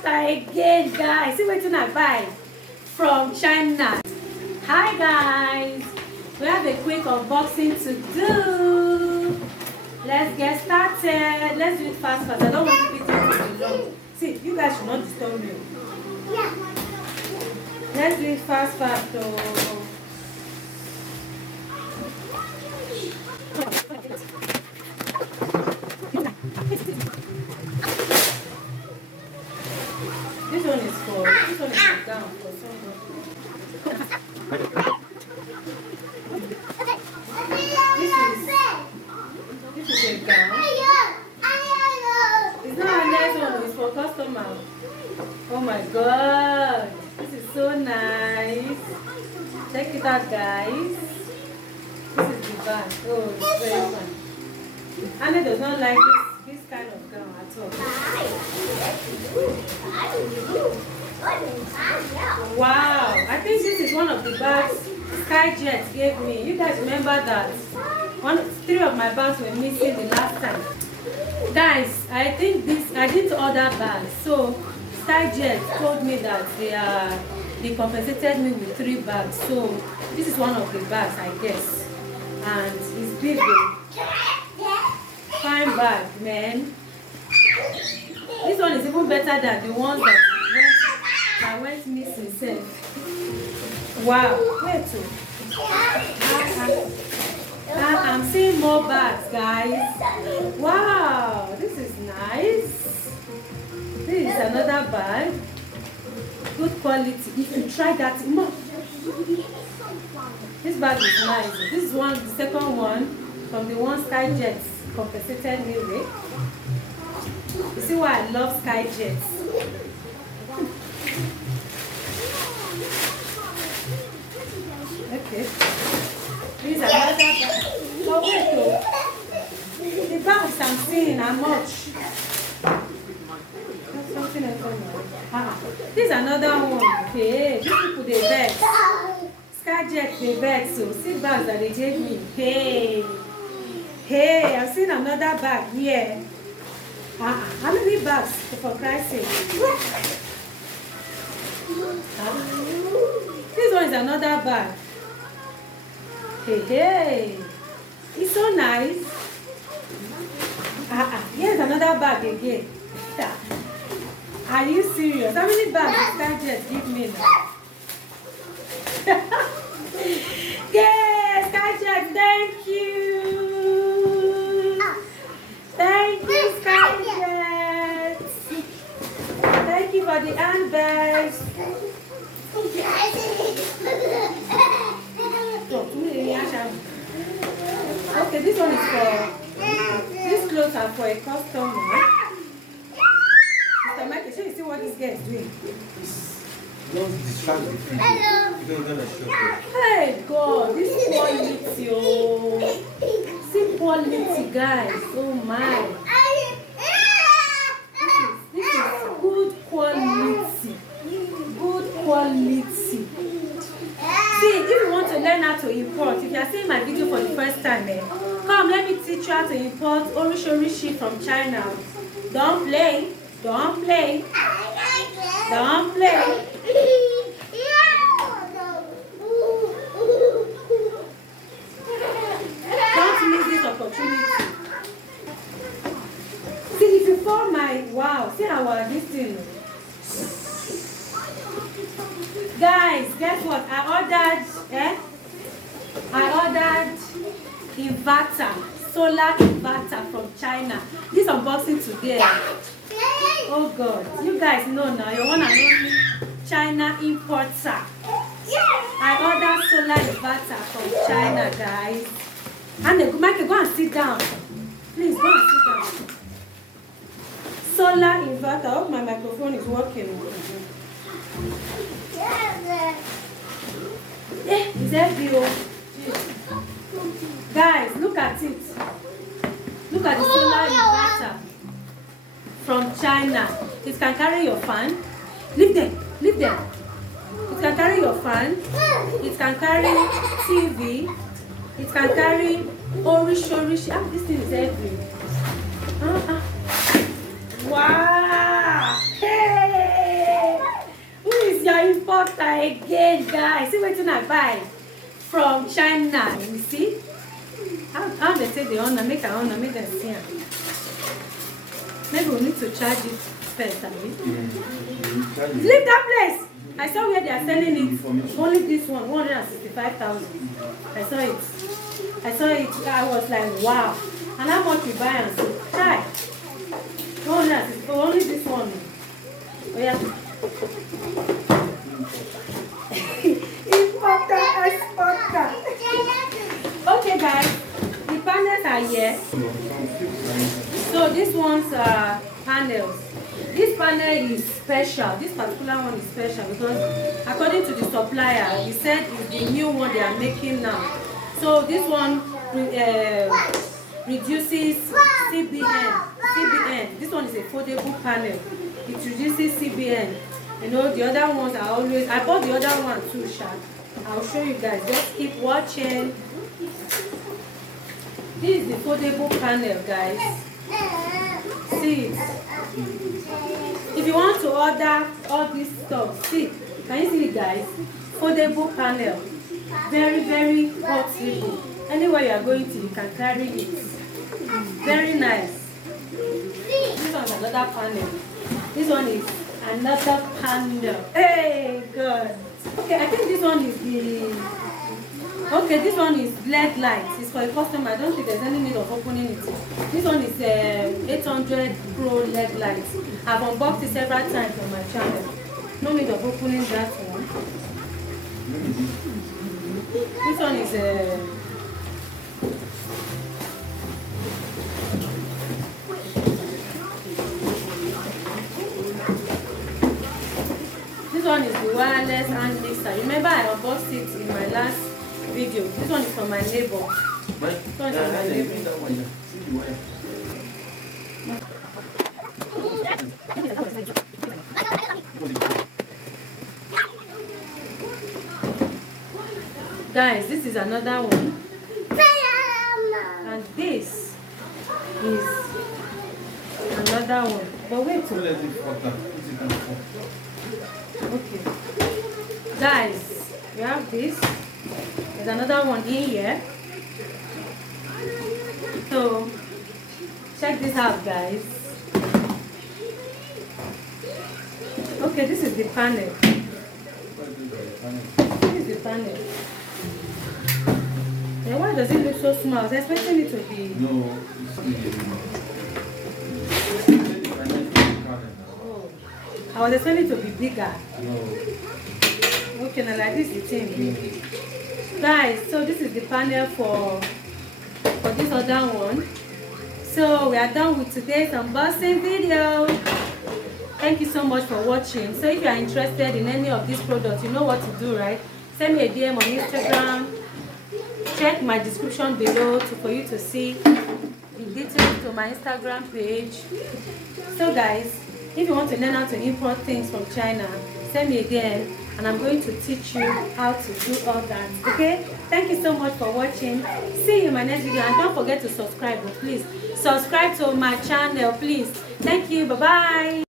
faster again, guys. See what I buy from China. Hi guys, we have a quick unboxing to do. Let's get started. Let's do it fast. I don't want to be too long. See, you guys should not disturb me. Yeah. Let's do it fast though. This one is down for someone. This is a gown. It's not a nice one, it's for customer. Oh my god, this is so nice. Check it out, guys. This is the bag. Oh, it's very fun. Anna does not like this kind of gown at all. Wow, I think this is one of the bags Skyjet gave me. You guys remember that? Three of my bags were missing the last time. Guys, I think I didn't order bags. So Skyjet told me that they compensated me with 3 bags. So this is one of the bags, I guess. And it's big. Fine bag, man. This one is even better than the ones that went missing. Safe. Wow. Wait to. I'm seeing more bags, guys. Wow, this is nice. This is another bag. Good quality. If you try that more. This bag is nice. This is the second one from the one Skyjet compensated me with. You see why I love Skyjets? Okay. These are another bag. Oh, wait, though. The bags I'm seeing are much. That's something else. This is another one. Okay. These people, they vex. Skyjet, they vex. So, see bags that they gave me. Hey, I've seen another bag here. How many bags, for Christ's sake? This one is another bag. Hey. It's so nice. Here's another bag again. Are you serious? How many bags did Skyjet give me now? Yes, Skyjet, thank you. Thank you, Skyjet. Thank you for the handbags. Okay, this one is these clothes are for a customer. Mr. Michael, should you see what this guy is doing? Don't distract the people. You're gonna show them. Hey God, this quality, oh. See quality, guys. Oh my. This is good quality. Good quality. See, if you want to learn how to import, if you are seeing my video for the first time, come, let me teach you how to import orishi from China. Don't play. Don't play. Don't play. Don't miss this opportunity. See, if you follow wow, see our this thing. Guys, guess what? I ordered inverter, solar inverter from China. This unboxing today. Oh God, you guys know now, you're one and only China importer. I ordered solar inverter from China, guys. And Michael, go and sit down. Please, go and sit down. Solar inverter. I hope my microphone is working. Is that view? Guys, look at it. Look at the solar inverter from China. It can carry your fan. Leave them. It can carry your fan. It can carry TV. It can carry orishi. This thing is heavy. Wow! Hey! again, guys. See what I buy from China. You see? How they say the honor, make an honor, make them see it. Maybe we need to charge it first, Leave that place. I saw where they are selling it. Only this one, 165,000. I saw it. I was like, wow. And how much you buy and see? Try. 165, only this one. Oh yeah. Exporter. Okay, guys. The panels are here. So these ones are panels. This panel is special. This particular one is special because according to the supplier, he said it's the new one they are making now. So this one reduces CBN. This one is a foldable panel. It reduces CBN. You know, the other ones are always... I bought the other one too, Sha. I'll show you guys. Just keep watching. This is the foldable panel, guys. See it. If you want to order all this stuff, see, can you see it, guys? Foldable panel. Very, very portable. Anywhere you are going to, you can carry it. Very nice. This one's another panel. This one is another panel. Hey, God. Okay, I think this one is the... Okay, this one is LED light. It's for a customer. I don't think there's any need of opening it. This one is 800 Pro LED light. I've unboxed it several times on my channel. No need of opening that one. This one is this one is the wireless hand mixer. Remember I unboxed it in my last video. This one is from my neighbor. This one is from my neighbor. Guys, this is another one. And this is another one. But wait. Okay. Guys, we have this. There's another one in here. So check this out, guys. Okay, this is the panel. This is the panel. And why does it look so small? I was expecting it to be... No, I was expecting it to be bigger. no. Okay, now like this is the thing. Guys, so this is the panel for this other one. So we are done with today's unboxing video. Thank you so much for watching. So if you are interested in any of these products, you know what to do, right? Send me a DM on Instagram. Check my description below for you to see the details to my Instagram page. So guys, if you want to learn how to import things from China, send me a DM and I'm going to teach you how to do all that. Okay? Thank you so much for watching. See you in my next video, and don't forget to subscribe, please. Subscribe to my channel, please. Thank you. Bye-bye.